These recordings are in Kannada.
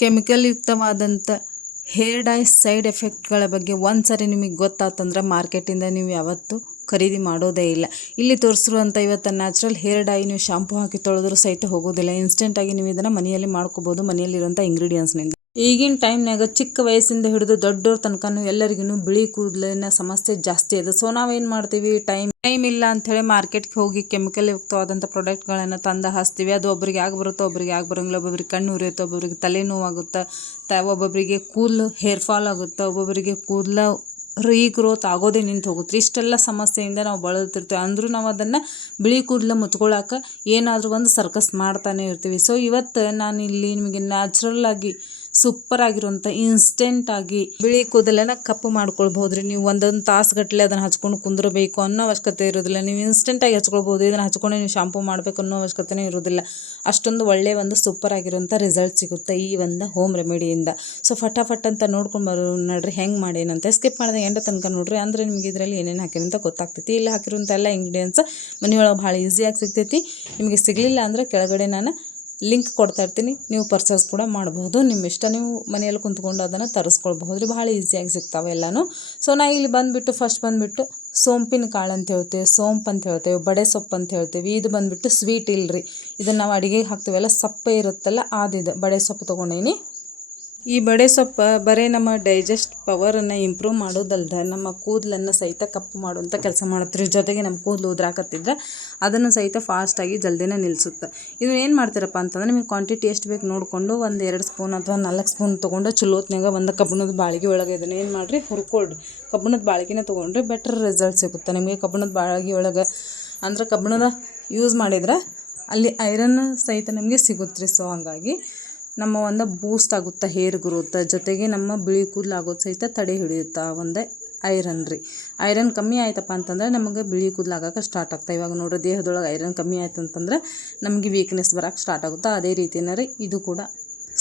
ಕೆಮಿಕಲ್ ಯುಕ್ತವಾದಂಥ ಹೇರ್ ಡೈ ಸೈಡ್ ಎಫೆಕ್ಟ್ಗಳ ಬಗ್ಗೆ ಒಂದು ಸರಿ ನಿಮಗೆ ಗೊತ್ತಾತಂದ್ರೆ ಮಾರ್ಕೆಟಿಂದ ನೀವು ಯಾವತ್ತೂ ಖರೀದಿ ಮಾಡೋದೇ ಇಲ್ಲ. ಇಲ್ಲಿ ತೋರಿಸಿರುವಂಥ ಇವತ್ತು ನ್ಯಾಚುರಲ್ ಹೇರ್ ಡೈ ನೀವು ಶಾಂಪು ಹಾಕಿ ತೊಳೆದ್ರೂ ಸಹಿತ ಹೋಗೋದಿಲ್ಲ. ಇನ್ಸ್ಟೆಂಟಾಗಿ ನೀವು ಇದನ್ನು ಮನೆಯಲ್ಲಿ ಮಾಡ್ಕೋಬೋದು ಮನೆಯಲ್ಲಿರುವಂಥ ಇಂಗ್ರೀಡಿಯೆಂಟ್ಸ್ನಿಂದ. ಈಗಿನ ಟೈಮ್ನಾಗ ಚಿಕ್ಕ ವಯಸ್ಸಿಂದ ಹಿಡಿದು ದೊಡ್ಡವ್ರ ತನಕನೂ ಎಲ್ಲರಿಗೂ ಬಿಳಿ ಕೂದಲಿನ ಸಮಸ್ಯೆ ಜಾಸ್ತಿ ಇದೆ. ಸೊ ನಾವೇನು ಮಾಡ್ತೀವಿ, ಟೈಮ್ ಇಲ್ಲ ಅಂಥೇಳಿ ಮಾರ್ಕೆಟ್ಗೆ ಹೋಗಿ ಕೆಮಿಕಲ್ ಯುಕ್ತವಾದಂಥ ಪ್ರಾಡಕ್ಟ್ಗಳನ್ನು ತಂದು ಹಚ್ತೀವಿ. ಅದು ಒಬ್ಬರಿಗೆ ಆಗಿ ಬರುತ್ತೋ ಒಬ್ಬರಿಗೆ ಆಗಿ ಬರೋಂಗಿಲ್ಲ. ಒಬ್ಬೊಬ್ರಿಗೆ ಕಣ್ಣು ಉರಿಯುತ್ತೆ, ಒಬ್ಬೊಬ್ರಿಗೆ ತಲೆನೋವಾಗುತ್ತೆ, ಒಬ್ಬೊಬ್ಬರಿಗೆ ಕೂದಲು ಹೇರ್ ಫಾಲ್ ಆಗುತ್ತೆ, ಒಬ್ಬೊಬ್ಬರಿಗೆ ಕೂದಲು ರೀಗ್ರೋತ್ ಆಗೋದೇ ನಿಂತು ಹೋಗುತ್ತೆ. ಇಷ್ಟೆಲ್ಲ ಸಮಸ್ಯೆಯಿಂದ ನಾವು ಬಳಲ್ತಿರ್ತೀವಿ. ಅಂದರೂ ನಾವು ಅದನ್ನು ಬಿಳಿ ಕೂದಲು ಮುಚ್ಕೊಳ್ಳೋಕೆ ಏನಾದರೂ ಒಂದು ಸರ್ಕಸ್ ಮಾಡ್ತಾನೆ ಇರ್ತೀವಿ. ಸೊ ಇವತ್ತು ನಾನು ಇಲ್ಲಿ ನಿಮಗೆ ನ್ಯಾಚುರಲ್ಲಾಗಿ ಸೂಪರ್ ಆಗಿರುವಂಥ ಇನ್ಸ್ಟೆಂಟಾಗಿ ಬಿಳಿ ಕೂದಲನ್ನು ಕಪ್ಪು ಮಾಡ್ಕೊಳ್ಬೋದು ರೀ. ನೀವು ಒಂದೊಂದು ತಾಸುಗಟ್ಟಲೆ ಅದನ್ನು ಹಚ್ಕೊಂಡು ಕುಂದ್ರಬೇಕು ಅನ್ನೋ ಅವಶ್ಯಕತೆ ಇರೋದಿಲ್ಲ. ನೀವು ಇನ್ಸ್ಟೆಂಟಾಗಿ ಹಚ್ಕೊಳ್ಬೋದು. ಇದನ್ನು ಹಚ್ಕೊಂಡು ನೀವು ಶಾಂಪು ಮಾಡಬೇಕು ಅನ್ನೋ ಅವಶ್ಯಕತೆನೇ ಇರೋದಿಲ್ಲ. ಅಷ್ಟೊಂದು ಒಳ್ಳೆಯ ಒಂದು ಸೂಪರ್ ಆಗಿರುವಂಥ ರಿಸಲ್ಟ್ ಸಿಗುತ್ತೆ ಈ ಒಂದು ಹೋಮ್ ರೆಮಿಡಿಯಿಂದ. ಸೊ ಫಟಾಫಟ್ ಅಂತ ನೋಡ್ಕೊಂಡು ಬರೋ ನೋಡ್ರಿ ಹೆಂಗೆ ಮಾಡೇನಂತೆ. ಸ್ಕಿಪ್ ಮಾಡಿದೆ ಎಂಡ ತನಕ ನೋಡ್ರಿ, ಅಂದರೆ ನಿಮಗೆ ಇದರಲ್ಲಿ ಏನೇನು ಹಾಕಿರಿ ಅಂತ ಗೊತ್ತಾಗ್ತೈತಿ. ಇಲ್ಲಿ ಹಾಕಿರುವಂಥ ಎಲ್ಲ ಇಂಗ್ರೀಡಿಯೆಂಟ್ಸ್ ಮನೆಯೊಳಗೆ ಭಾಳ ಈಸಿಯಾಗಿ ಸಿಗ್ತೈತಿ. ನಿಮಗೆ ಸಿಗಲಿಲ್ಲ ಅಂದರೆ ಕೆಳಗಡೆ ನಾನು ಲಿಂಕ್ ಕೊಡ್ತಾ ಇರ್ತೀನಿ, ನೀವು ಪರ್ಚೇಸ್ ಕೂಡ ಮಾಡಬಹುದು. ನಿಮ್ಮ ಇಷ್ಟ, ನೀವು ಮನೆಯಲ್ಲಿ ಕುಂತ್ಕೊಂಡು ಅದನ್ನು ತರಿಸ್ಕೊಳ್ಬಹುದು ರೀ. ಭಾಳ ಈಸಿಯಾಗಿ ಸಿಗ್ತಾವೆ ಎಲ್ಲನೂ. ಸೊ ನಾ ಇಲ್ಲಿ ಫಸ್ಟ್ ಬಂದುಬಿಟ್ಟು ಸೋಂಪಿನ ಕಾಳು ಅಂತ ಹೇಳ್ತೇವೆ, ಸೋಂಪು ಅಂತ ಹೇಳ್ತೇವೆ, ಬಡೆ ಸೊಪ್ಪು ಅಂತ ಹೇಳ್ತೇವೆ. ಇದು ಬಂದುಬಿಟ್ಟು ಸ್ವೀಟ್ ಇಲ್ರಿ, ಇದನ್ನು ನಾವು ಅಡುಗೆಗೆ ಹಾಕ್ತೀವಲ್ಲ ಸಪ್ಪೆ ಇರುತ್ತಲ್ಲ ಅದಿದೆ. ಬಡೆ ಸೊಪ್ಪು ತೊಗೊಂಡೇನಿ. ಈ ಬಡೆ ಸೊಪ್ಪು ಬರೀ ನಮ್ಮ ಡೈಜೆಸ್ಟ್ ಪವರನ್ನು ಇಂಪ್ರೂವ್ ಮಾಡೋದಲ್ದೆ ನಮ್ಮ ಕೂದಲನ್ನು ಸಹಿತ ಕಪ್ಪು ಮಾಡುವಂಥ ಕೆಲಸ ಮಾಡುತ್ತೆ. ಜೊತೆಗೆ ನಮ್ಮ ಕೂದಲು ಉದ್ರಾಕತ್ತಿದ್ರೆ ಅದನ್ನು ಸಹಿತ ಫಾಸ್ಟಾಗಿ ಜಲ್ದಿನೇ ನಿಲ್ಲಿಸುತ್ತೆ. ಇದು ಏನು ಮಾಡ್ತೀರಪ್ಪ ಅಂತಂದ್ರೆ, ನಿಮಗೆ ಕ್ವಾಂಟಿಟಿ ಎಷ್ಟು ಬೇಕು ನೋಡಿಕೊಂಡು 1-2 ಸ್ಪೂನ್ ಅಥವಾ 4 ಸ್ಪೂನ್ ತೊಗೊಂಡು ಚಲೋತ್ನಾಗ ಒಂದು ಕಬ್ಬಣದ ಬಾಳಿಗೆ ಒಳಗೆ ಇದನ್ನು ಏನು ಮಾಡಿರಿ, ಹುರ್ಕೊಳ್ರಿ. ಕಬ್ಬಣದ ಬಾಳಿಗೆನೇ ತೊಗೊಂಡ್ರೆ ಬೆಟರ್ ರಿಸಲ್ಟ್ ಸಿಗುತ್ತೆ ನಿಮಗೆ. ಕಬ್ಬಣದ ಬಾಳಿಗೆ ಒಳಗೆ ಅಂದ್ರೆ ಕಬ್ಬಣದ ಯೂಸ್ ಮಾಡಿದ್ರೆ ಅಲ್ಲಿ ಐರನ್ ಸಹಿತ ನಮಗೆ ಸಿಗುತ್ತೆ ರೀ. ಸೊ ಹಾಗಾಗಿ ನಮ್ಮ ಒಂದು ಬೂಸ್ಟ್ ಆಗುತ್ತೆ ಹೇರ್ ಗ್ರೋತ್, ಜೊತೆಗೆ ನಮ್ಮ ಬಿಳಿ ಕೂದಲು ಆಗೋದು ಸಹಿತ ತಡೆ ಹಿಡಿಯುತ್ತಾ ಒಂದು ಐರನ್ ರೀ. ಐರನ್ ಕಮ್ಮಿ ಆಯ್ತಪ್ಪ ಅಂತಂದರೆ ನಮಗೆ ಬಿಳಿ ಕೂದಲು ಆಗೋಕೆ ಸ್ಟಾರ್ಟ್ ಆಗ್ತಾ. ಇವಾಗ ನೋಡ್ರಿ, ದೇಹದೊಳಗೆ ಐರನ್ ಕಮ್ಮಿ ಆಯ್ತು ಅಂತಂದ್ರೆ ನಮಗೆ ವೀಕ್ನೆಸ್ ಬರೋಕ್ಕೆ ಸ್ಟಾರ್ಟ್ ಆಗುತ್ತೆ. ಅದೇ ರೀತಿಯೇ ರೀ ಇದು ಕೂಡ.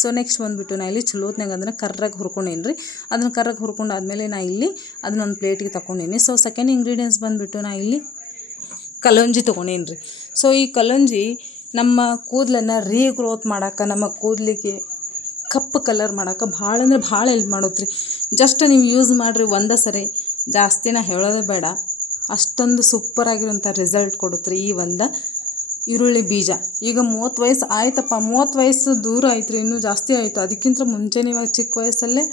ಸೊ ನೆಕ್ಸ್ಟ್ ಬಂದುಬಿಟ್ಟು ನಾ ಇಲ್ಲಿ ಚಲೋತ್ನಾಗ ಅದನ್ನು ಕರ್ರಾಗಿ ಹುರ್ಕೊಂಡೇನಿ ರೀ. ಅದನ್ನು ಕರ್ರಾಗಿ ಹುರ್ಕೊಂಡಾದ್ಮೇಲೆ ನಾ ಇಲ್ಲಿ ಅದನ್ನೊಂದು ಪ್ಲೇಟಿಗೆ ತಗೊಂಡೇನಿ. ಸೊ ಸೆಕೆಂಡ್ ಇಂಗ್ರೀಡಿಯೆಂಟ್ಸ್ ಬಂದುಬಿಟ್ಟು ನಾ ಇಲ್ಲಿ ಕಲೋಂಜಿ ತೊಗೊಂಡೇನಿ ರೀ. ಸೊ ಈ ಕಲೋಂಜಿ ನಮ್ಮ ಕೂದಲನ್ನು ರೀಗ್ರೋತ್ ಮಾಡೋಕೆ, ನಮ್ಮ ಕೂದಲಿಗೆ ಕಪ್ಪು ಕಲರ್ ಮಾಡೋಕೆ ಭಾಳ ಅಂದರೆ ಭಾಳ ಹೆಲ್ಪ್ ಮಾಡುತ್ತೆ ರೀ. ಜಸ್ಟ್ ನೀವು ಯೂಸ್ ಮಾಡಿರಿ ಒಂದೇ ಸರಿ, ಜಾಸ್ತಿನ ಹೇಳೋದೇ ಬೇಡ, ಅಷ್ಟೊಂದು ಸೂಪರಾಗಿರೋಂಥ ರಿಸಲ್ಟ್ ಕೊಡುತ್ತೆ ರೀ ಈ ಒಂದು ಈರುಳ್ಳಿ ಬೀಜ. ಈಗ 30 ವಯಸ್ಸು ಆಯ್ತಪ್ಪ, 30 ವಯಸ್ಸು ದೂರ ಆಯ್ತು ರೀ, ಇನ್ನೂ ಜಾಸ್ತಿ ಆಯಿತು. ಅದಕ್ಕಿಂತ ಮುಂಚೆನೇ ಇವಾಗ ಚಿಕ್ಕ ವಯಸ್ಸಲ್ಲೇ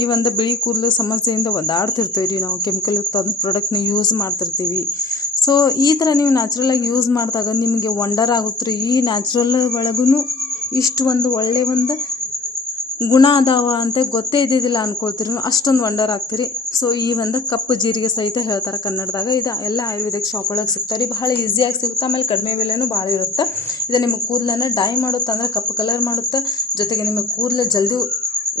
ಈ ಒಂದು ಬಿಳಿ ಕೂದಲು ಸಮಸ್ಯೆಯಿಂದ ಒದ್ದಾಡ್ತಿರ್ತೀವಿ ರೀ. ನಾವು ಕೆಮಿಕಲ್ ಯುಕ್ತವಾದ ಪ್ರಾಡಕ್ಟ್ನ ಯೂಸ್ ಮಾಡ್ತಿರ್ತೀವಿ. ಸೊ ಈ ಥರ ನೀವು ನ್ಯಾಚುರಲಾಗಿ ಯೂಸ್ ಮಾಡಿದಾಗ ನಿಮಗೆ ವಂಡರ್ ಆಗುತ್ತೆ ರೀ. ಈ ನ್ಯಾಚುರಲ್ ಒಳಗೂ ಇಷ್ಟು ಒಂದು ಒಳ್ಳೆಯ ಒಂದು ಗುಣ ಅದಾವ ಅಂತ ಗೊತ್ತೇ ಇದ್ದಿದ್ದಿಲ್ಲ ಅಂದ್ಕೊಳ್ತೀರಿ, ಅಷ್ಟೊಂದು ವಂಡರ್ ಆಗ್ತೀರಿ. ಸೊ ಈ ಒಂದು ಕಪ್ಪು ಜೀರಿಗೆ ಸಹಿತ ಹೇಳ್ತಾರೆ ಕನ್ನಡದಾಗ. ಇದು ಎಲ್ಲ ಆಯುರ್ವೇದಿಕ್ ಶಾಪ್ ಒಳಗೆ ಸಿಗ್ತಾರೆ. ಭಾಳ ಈಸಿಯಾಗಿ ಸಿಗುತ್ತೆ, ಆಮೇಲೆ ಕಡಿಮೆ ಬೆಲೆನೂ ಭಾಳ ಇರುತ್ತೆ. ಇದು ನಿಮ್ಮ ಕೂದಲನ್ನು ಡೈ ಮಾಡುತ್ತೆ, ಅಂದರೆ ಕಪ್ಪು ಕಲರ್ ಮಾಡುತ್ತೆ. ಜೊತೆಗೆ ನಿಮ್ಮ ಕೂದಲು ಜಲ್ದಿ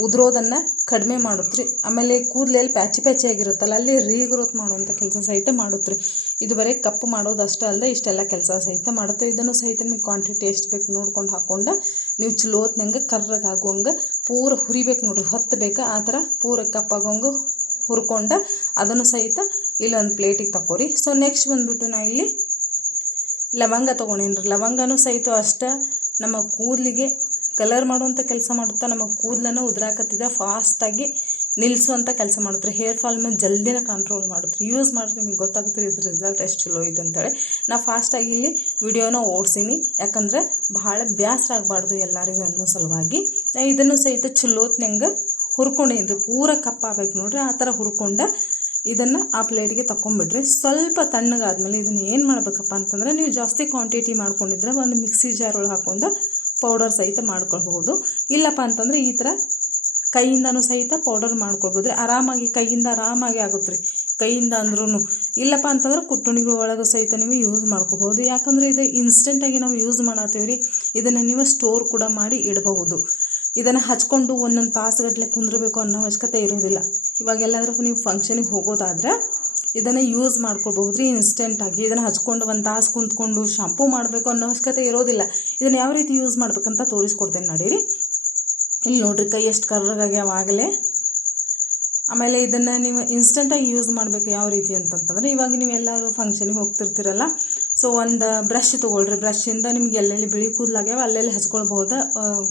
ಉದುರೋದನ್ನು ಕಡಿಮೆ ಮಾಡುತ್ತೆ ರೀ. ಆಮೇಲೆ ಕೂದಲೆಲ್ಲಿ ಪ್ಯಾಚಿ ಆಗಿರುತ್ತಲ್ಲ ಅಲ್ಲಿ ರೀಗ್ರೋತ್ ಮಾಡುವಂಥ ಕೆಲಸ ಸಹಿತ ಮಾಡುತ್ತೆ ರೀ. ಇದು ಬರೀ ಕಪ್ಪು ಮಾಡೋದು ಅಷ್ಟೇ ಅಲ್ಲದೆ ಇಷ್ಟೆಲ್ಲ ಕೆಲಸ ಸಹಿತ ಮಾಡುತ್ತೆ. ಇದನ್ನು ಸಹಿತ ನಿಮಗೆ ಕ್ವಾಂಟಿಟಿ ಎಷ್ಟು ಬೇಕು ನೋಡ್ಕೊಂಡು ಹಾಕ್ಕೊಂಡು ನೀವು ಚಲೋತ್ನಂಗೆ ಕರ್ರಾಗಿ ಆಗುವಂಗೆ ಪೂರ ಹುರಿಬೇಕು ನೋಡ್ರಿ, ಹೊತ್ತಬೇಕು. ಆ ಥರ ಪೂರ ಕಪ್ಪಾಗೋಂಗೆ ಹುರ್ಕೊಂಡು ಅದನ್ನು ಸಹಿತ ಇಲ್ಲೊಂದು ಪ್ಲೇಟಿಗೆ ತಗೋರಿ. ಸೊ ನೆಕ್ಸ್ಟ್ ಬಂದುಬಿಟ್ಟು ನಾ ಇಲ್ಲಿ ಲವಂಗ ತೊಗೊಂಡೇನಿ ರೀ. ಲವಂಗನೂ ಸಹಿತ ಅಷ್ಟೇ ನಮ್ಮ ಕೂದಲಿಗೆ ಕಲರ್ ಮಾಡುವಂಥ ಕೆಲಸ ಮಾಡುತ್ತಾ, ನಮ್ಮ ಕೂದಲನ್ನು ಉದುರಾಕತ್ತಿದ್ದ ಫಾಸ್ಟಾಗಿ ನಿಲ್ಲಿಸುವಂಥ ಕೆಲಸ ಮಾಡುತ್ತೆ. ಹೇರ್ ಫಾಲ್ ಮೇಲೆ ಜಲ್ದಿನ ಕಂಟ್ರೋಲ್ ಮಾಡುತ್ತೆ. ಯೂಸ್ ಮಾಡಿದ್ರೆ ನಿಮಗೆ ಗೊತ್ತಾಗುತ್ತೆ ಇದ್ರ ರಿಸಲ್ಟ್ ಎಷ್ಟು ಚಲೋ ಇದೆ ಅಂತೇಳಿ. ನಾ ಫಾಸ್ಟಾಗಿ ಇಲ್ಲಿ ವಿಡಿಯೋನ ಓಡಿಸೀನಿ, ಯಾಕಂದರೆ ಭಾಳ ಬೇಸರ ಆಗಬಾರ್ದು ಎಲ್ಲರಿಗೂ ಅನ್ನೋ ಸಲುವಾಗಿ. ಇದನ್ನು ಸಹಿತ ಚಲೋತ್ನಂಗೆ ಹುರ್ಕೊಂಡೇನಿ ರೀ. ಪೂರ ಕಪ್ಪಾಗಬೇಕು ನೋಡ್ರಿ, ಆ ಥರ ಹುರ್ಕೊಂಡು ಇದನ್ನು ಆ ಪ್ಲೇಟಿಗೆ ತಗೊಂಬಿಡ್ರಿ. ಸ್ವಲ್ಪ ತಣ್ಣಗಾದ್ಮೇಲೆ ಇದನ್ನು ಏನು ಮಾಡಬೇಕಪ್ಪ ಅಂತಂದರೆ, ನೀವು ಜಾಸ್ತಿ ಕ್ವಾಂಟಿಟಿ ಮಾಡ್ಕೊಂಡಿದ್ರೆ ಒಂದು ಮಿಕ್ಸಿ ಜಾರ್ ಒಳಗೆ ಹಾಕ್ಕೊಂಡು ಪೌಡರ್ ಸಹಿತ ಮಾಡ್ಕೊಳ್ಬಹುದು. ಇಲ್ಲಪ್ಪ ಅಂತಂದರೆ ಈ ಥರ ಕೈಯಿಂದನೂ ಸಹಿತ ಪೌಡರ್ ಮಾಡ್ಕೊಳ್ಬೋದು ರೀ. ಕೈಯಿಂದ ಆರಾಮಾಗಿ ಆಗುತ್ತೆ ರೀ, ಕೈಯಿಂದ ಅಂದ್ರೂ. ಇಲ್ಲಪ್ಪ ಅಂತಂದ್ರೆ ಕುಟ್ಟಣಿಗಳ ಒಳಗೆ ಸಹಿತ ನೀವು ಯೂಸ್ ಮಾಡ್ಕೋಬೋದು. ಯಾಕಂದರೆ ಇದು ಇನ್ಸ್ಟೆಂಟಾಗಿ ನಾವು ಯೂಸ್ ಮಾಡತ್ತೀವಿ ರೀ. ಇದನ್ನು ನೀವು ಸ್ಟೋರ್ ಕೂಡ ಮಾಡಿ ಇಡಬಹುದು. ಇದನ್ನು ಹಚ್ಕೊಂಡು ಒಂದೊಂದು ತಾಸುಗಟ್ಟಲೆ ಕುಂದ್ರಬೇಕು ಅನ್ನೋ ಅವಶ್ಯಕತೆ ಇರೋದಿಲ್ಲ. ಇವಾಗ ಎಲ್ಲಾದರೂ ನೀವು ಫಂಕ್ಷನಿಗೆ ಹೋಗೋದಾದ್ರೆ ಇದನ್ನು ಯೂಸ್ ಮಾಡ್ಕೊಳ್ಬಹುದು ರೀ ಇನ್ಸ್ಟೆಂಟಾಗಿ. ಇದನ್ನು ಹಚ್ಕೊಂಡು 1 ತಾಸು ಕುಂತ್ಕೊಂಡು ಶಾಂಪೂ ಮಾಡಬೇಕು ಅನ್ನೋ ಅವಶ್ಯಕತೆ ಇರೋದಿಲ್ಲ. ಇದನ್ನು ಯಾವ ರೀತಿ ಯೂಸ್ ಮಾಡ್ಬೇಕಂತ ತೋರಿಸ್ಕೊಡ್ತೇನೆ ನಡೀರಿ. ಇಲ್ಲಿ ನೋಡ್ರಿ, ಕೈ ಎಷ್ಟು ಕರ್ರಾಗ್ಯಾವ ಆಗಲೇ. ಆಮೇಲೆ ಇದನ್ನು ನೀವು ಇನ್ಸ್ಟೆಂಟಾಗಿ ಯೂಸ್ ಮಾಡಬೇಕು ಯಾವ ರೀತಿ ಅಂತಂತಂದರೆ, ಇವಾಗ ನೀವು ಎಲ್ಲರೂ ಫಂಕ್ಷನಿಗೆ ಹೋಗ್ತಿರ್ತೀರಲ್ಲ, ಸೊ ಒಂದು ಬ್ರಷ್ ತೊಗೊಳ್ರಿ. ಬ್ರಷಿಂದ ನಿಮ್ಗೆ ಎಲ್ಲೆಲ್ಲಿ ಬಿಳಿ ಕೂದಲಾಗ್ಯಾವ ಅಲ್ಲೆಲ್ಲಿ ಹಚ್ಕೊಳ್ಬೋದು.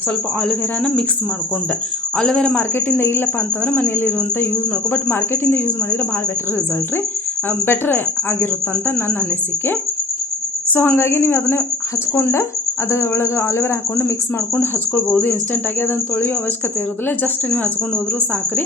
ಸ್ವಲ್ಪ ಆಲೋವೆರಾನ ಮಿಕ್ಸ್ ಮಾಡ್ಕೊಂಡು. ಆಲೋವೆರಾ ಮಾರ್ಕೆಟಿಂದ ಇಲ್ಲಪ್ಪ ಅಂತಂದ್ರೆ ಮನೆಯಲ್ಲಿರುವಂಥ ಯೂಸ್ ಮಾಡ್ಕೊ. ಬಟ್ ಮಾರ್ಕೆಟಿಂದ ಯೂಸ್ ಮಾಡಿದರೆ ಭಾಳ ಬೆಟರ್ ರಿಸಲ್ಟ್ ರೀ, ಬೆಟ್ರ್ ಆಗಿರುತ್ತಂತ ನನ್ನ ಅನಿಸಿಕೆ. ಸೊ ಹಾಗಾಗಿ ನೀವು ಅದನ್ನು ಹಚ್ಕೊಂಡು ಅದರ ಒಳಗೆ ಆಲೋವೆರಾ ಹಾಕ್ಕೊಂಡು ಮಿಕ್ಸ್ ಮಾಡ್ಕೊಂಡು ಹಚ್ಕೊಳ್ಬೋದು. ಇನ್ಸ್ಟೆಂಟಾಗಿ ಅದನ್ನು ತೊಳೆಯೋ ಅವಶ್ಯಕತೆ ಇರೋದಿಲ್ಲ. ಜಸ್ಟ್ ನೀವು ಹಚ್ಕೊಂಡು ಹೋದ್ರೂ ಸಾಕ್ರಿ,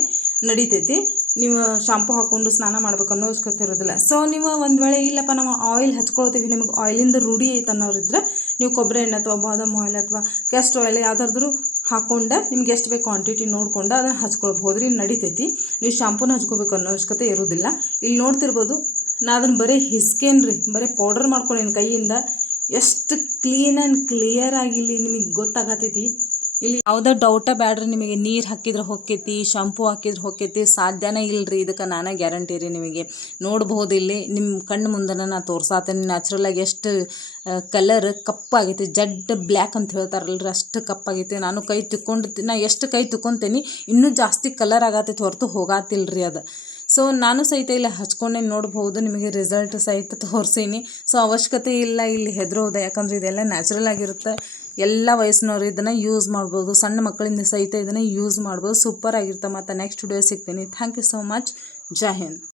ನಡಿತೈತಿ. ನೀವು ಶಾಂಪು ಹಾಕ್ಕೊಂಡು ಸ್ನಾನ ಮಾಡ್ಬೇಕು ಅನ್ನೋ ಅವಶ್ಯಕತೆ ಇರೋದಿಲ್ಲ. ಸೊ ನೀವು ಒಂದು ವೇಳೆ ಇಲ್ಲಪ್ಪ ನಾವು ಆಯಿಲ್ ಹಚ್ಕೊಳ್ತೀವಿ, ನಿಮಗೆ ಆಯಿಲಿಂದ ರೂಢಿ ಐತೆ ಅನ್ನೋರಿದ್ರೆ ನೀವು ಕೊಬ್ಬರಿ ಎಣ್ಣೆ ಅಥವಾ ಬಾದಾಮ್ ಆಯಿಲ್ ಅಥವಾ ಕ್ಯಾಸ್ಟರ್ ಆಯಿಲ್ ಯಾವುದಾದ್ರೂ ಹಾಕ್ಕೊಂಡು ನಿಮ್ಗೆ ಎಷ್ಟು ಬೇಕು ಕ್ವಾಂಟಿಟಿ ನೋಡ್ಕೊಂಡು ಅದನ್ನು ಹಚ್ಕೊಳ್ಬೋದು ರೀ, ನಡಿತೈತಿ. ನೀವು ಶಾಂಪೂನ ಹಚ್ಕೋಬೇಕು ಅನ್ನೋ ಅವಶ್ಯಕತೆ ಇರೋದಿಲ್ಲ. ಇಲ್ಲಿ ನೋಡ್ತಿರ್ಬೋದು, ನಾ ಅದನ್ನು ಬರೀ ಹಿಸ್ಕೇನು ರೀ, ಬರೀ ಪೌಡರ್ ಮಾಡ್ಕೊಂಡೇನು ಕೈಯಿಂದ. ಎಷ್ಟು ಕ್ಲೀನ್ ಆ್ಯಂಡ್ ಕ್ಲಿಯರ್ ಆಗಿ ಇಲ್ಲಿ ನಿಮಗೆ ಗೊತ್ತಾಗತೈತಿ. ಇಲ್ಲಿ ಯಾವುದೇ ಡೌಟ ಬ್ಯಾಡ್ರಿ. ನಿಮಗೆ ನೀರು ಹಾಕಿದ್ರೆ ಹೊಕ್ಕೈತಿ, ಶಾಂಪೂ ಹಾಕಿದ್ರೆ ಹೊಕ್ಕೈತಿ, ಸಾಧ್ಯನೇ ಇಲ್ಲರಿ. ಇದಕ್ಕೆ ನಾನೇ ಗ್ಯಾರಂಟಿ ರೀ. ನಿಮಗೆ ನೋಡ್ಬೋದು ಇಲ್ಲಿ ನಿಮ್ಮ ಕಣ್ಣು ಮುಂದೆ ನಾ ತೋರ್ಸಾತೇನೆ. ನ್ಯಾಚುರಲಾಗಿ ಎಷ್ಟು ಕಲರ್ ಕಪ್ಪಾಗೈತಿ, ಜಡ್ ಬ್ಲ್ಯಾಕ್ ಅಂತ ಹೇಳ್ತಾರಲ್ರಿ, ಅಷ್ಟು ಕಪ್ಪಾಗೈತಿ. ನಾನು ಕೈ ತಿಕ್ಕೊಂಡು ನಾ ಎಷ್ಟು ಕೈ ತಿಕ್ಕೊಂತೇನೆ ಇನ್ನೂ ಜಾಸ್ತಿ ಕಲರ್ ಆಗತ್ತೈತಿ ಹೊರತು ಹೋಗಾತಿಲ್ರಿ ಅದು. ಸೊ ನಾನು ಸಹಿತ ಇಲ್ಲಿ ಹಚ್ಕೊಂಡೆ ನೋಡ್ಬೋದು, ನಿಮಗೆ ರಿಸಲ್ಟ್ ಸಹಿತ ತೋರಿಸೀನಿ. ಸೊ ಅವಶ್ಯಕತೆ ಇಲ್ಲ ಇಲ್ಲಿ ಹೆದರೋದು, ಯಾಕಂದರೆ ಇದೆಲ್ಲ ನ್ಯಾಚುರಲ್ ಆಗಿರುತ್ತೆ. ಎಲ್ಲ ವಯಸ್ಸಿನವರು ಇದನ್ನು ಯೂಸ್ ಮಾಡ್ಬೋದು, ಸಣ್ಣ ಮಕ್ಕಳಿಂದ ಸಹಿತ ಇದನ್ನು ಯೂಸ್ ಮಾಡ್ಬೋದು. ಸೂಪರ್ ಆಗಿರುತ್ತೆ. ಮತ್ತು ನೆಕ್ಸ್ಟ್ ವಿಡಿಯೋ ಸಿಗ್ತೀನಿ. Thank you so much. ಜೈ ಹಿಂದ್.